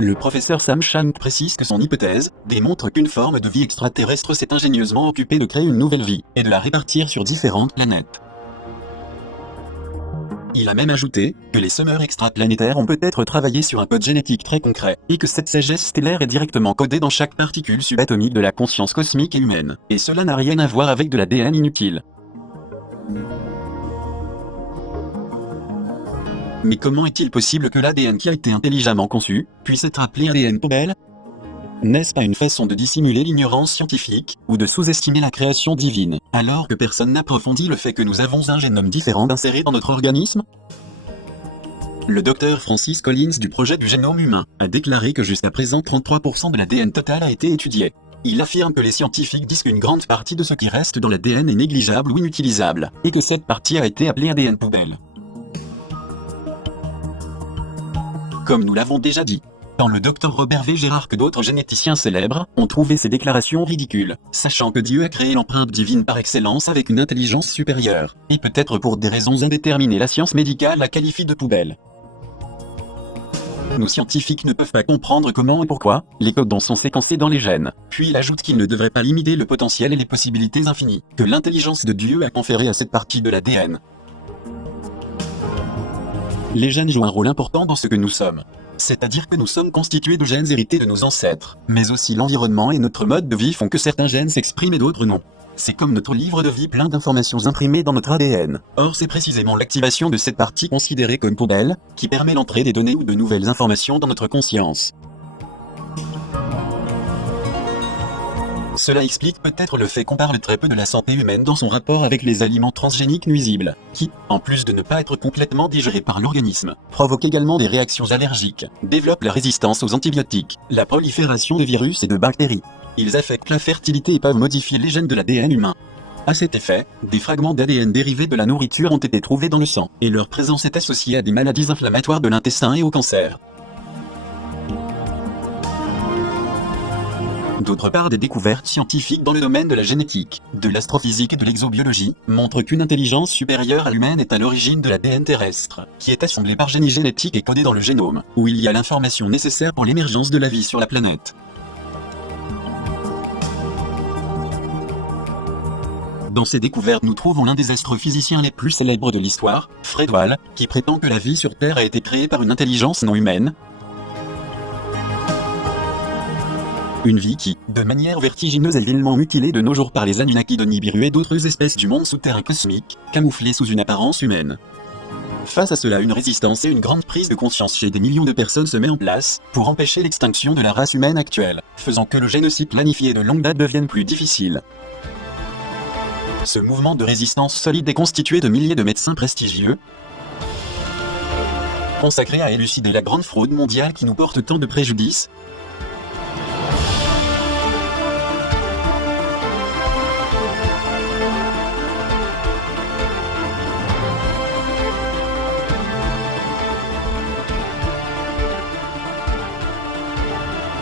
Le professeur Sam Chang précise que son hypothèse démontre qu'une forme de vie extraterrestre s'est ingénieusement occupée de créer une nouvelle vie et de la répartir sur différentes planètes. Il a même ajouté que les semeurs extraplanétaires ont peut-être travaillé sur un code génétique très concret, et que cette sagesse stellaire est directement codée dans chaque particule subatomique de la conscience cosmique et humaine. Et cela n'a rien à voir avec de l'ADN inutile. Mais comment est-il possible que l'ADN qui a été intelligemment conçu puisse être appelé ADN poubelle? N'est-ce pas une façon de dissimuler l'ignorance scientifique, ou de sous-estimer la création divine, alors que personne n'approfondit le fait que nous avons un génome différent inséré dans notre organisme? Le docteur Francis Collins du projet du génome humain a déclaré que jusqu'à présent 33% de l'ADN total a été étudié. Il affirme que les scientifiques disent qu'une grande partie de ce qui reste dans l'ADN est négligeable ou inutilisable, et que cette partie a été appelée ADN poubelle. Comme nous l'avons déjà dit, tant le Dr Robert V. Gérard que d'autres généticiens célèbres ont trouvé ces déclarations ridicules, sachant que Dieu a créé l'empreinte divine par excellence avec une intelligence supérieure, et peut-être pour des raisons indéterminées la science médicale la qualifie de poubelle. Nos scientifiques ne peuvent pas comprendre comment et pourquoi les codons sont séquencés dans les gènes. Puis il ajoute qu'ils ne devraient pas limiter le potentiel et les possibilités infinies que l'intelligence de Dieu a conféré à cette partie de l'ADN. Les gènes jouent un rôle important dans ce que nous sommes. C'est-à-dire que nous sommes constitués de gènes hérités de nos ancêtres. Mais aussi l'environnement et notre mode de vie font que certains gènes s'expriment et d'autres non. C'est comme notre livre de vie plein d'informations imprimées dans notre ADN. Or c'est précisément l'activation de cette partie considérée comme poubelle, qui permet l'entrée des données ou de nouvelles informations dans notre conscience. Cela explique peut-être le fait qu'on parle très peu de la santé humaine dans son rapport avec les aliments transgéniques nuisibles, qui, en plus de ne pas être complètement digérés par l'organisme, provoquent également des réactions allergiques, développent la résistance aux antibiotiques, la prolifération de virus et de bactéries. Ils affectent la fertilité et peuvent modifier les gènes de l'ADN humain. À cet effet, des fragments d'ADN dérivés de la nourriture ont été trouvés dans le sang, et leur présence est associée à des maladies inflammatoires de l'intestin et au cancer. D'autre part, des découvertes scientifiques dans le domaine de la génétique, de l'astrophysique et de l'exobiologie montrent qu'une intelligence supérieure à l'humaine est à l'origine de l'ADN terrestre, qui est assemblé par génie génétique et codé dans le génome, où il y a l'information nécessaire pour l'émergence de la vie sur la planète. Dans ces découvertes, nous trouvons l'un des astrophysiciens les plus célèbres de l'histoire, Fred Hoyle, qui prétend que la vie sur Terre a été créée par une intelligence non humaine. Une vie qui, de manière vertigineuse est vilement mutilée de nos jours par les Anunnaki de Nibiru et d'autres espèces du monde souterrain cosmique, camouflées sous une apparence humaine. Face à cela, une résistance et une grande prise de conscience chez des millions de personnes se met en place, pour empêcher l'extinction de la race humaine actuelle, faisant que le génocide planifié de longue date devienne plus difficile. Ce mouvement de résistance solide est constitué de milliers de médecins prestigieux, consacrés à élucider la grande fraude mondiale qui nous porte tant de préjudices,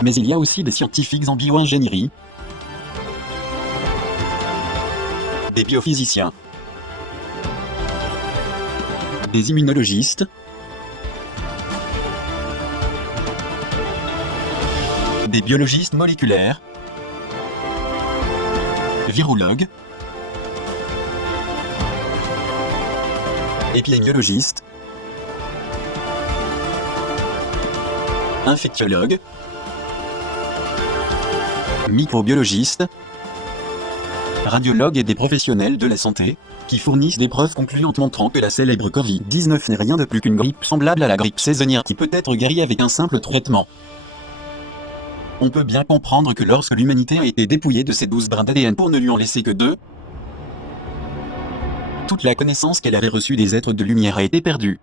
mais il y a aussi des scientifiques en bio-ingénierie, des biophysiciens, des immunologistes, des biologistes moléculaires, virologues, épidémiologistes, infectiologues, microbiologistes, radiologues et des professionnels de la santé, qui fournissent des preuves concluantes montrant que la célèbre Covid-19 n'est rien de plus qu'une grippe semblable à la grippe saisonnière qui peut être guérie avec un simple traitement. On peut bien comprendre que lorsque l'humanité a été dépouillée de ses 12 brins d'ADN pour ne lui en laisser que 2, toute la connaissance qu'elle avait reçue des êtres de lumière a été perdue.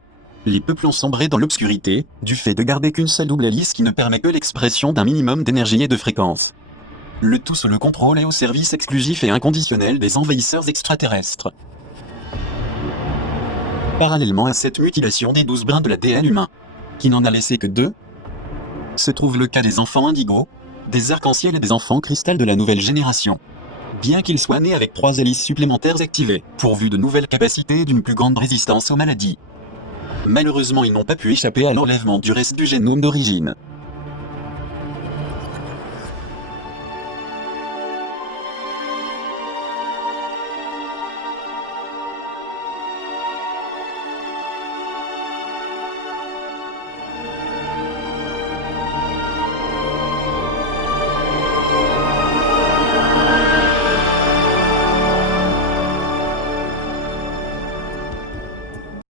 Les peuples ont sombré dans l'obscurité, du fait de garder qu'une seule double hélice qui ne permet que l'expression d'un minimum d'énergie et de fréquence. Le tout sous le contrôle et au service exclusif et inconditionnel des envahisseurs extraterrestres. Parallèlement à cette mutilation des 12 brins de l'ADN humain, qui n'en a laissé que 2, se trouve le cas des enfants indigos, des arcs-en-ciel et des enfants cristal de la nouvelle génération. Bien qu'ils soient nés avec 3 hélices supplémentaires activées, pourvus de nouvelles capacités et d'une plus grande résistance aux maladies. Malheureusement, ils n'ont pas pu échapper à l'enlèvement du reste du génome d'origine.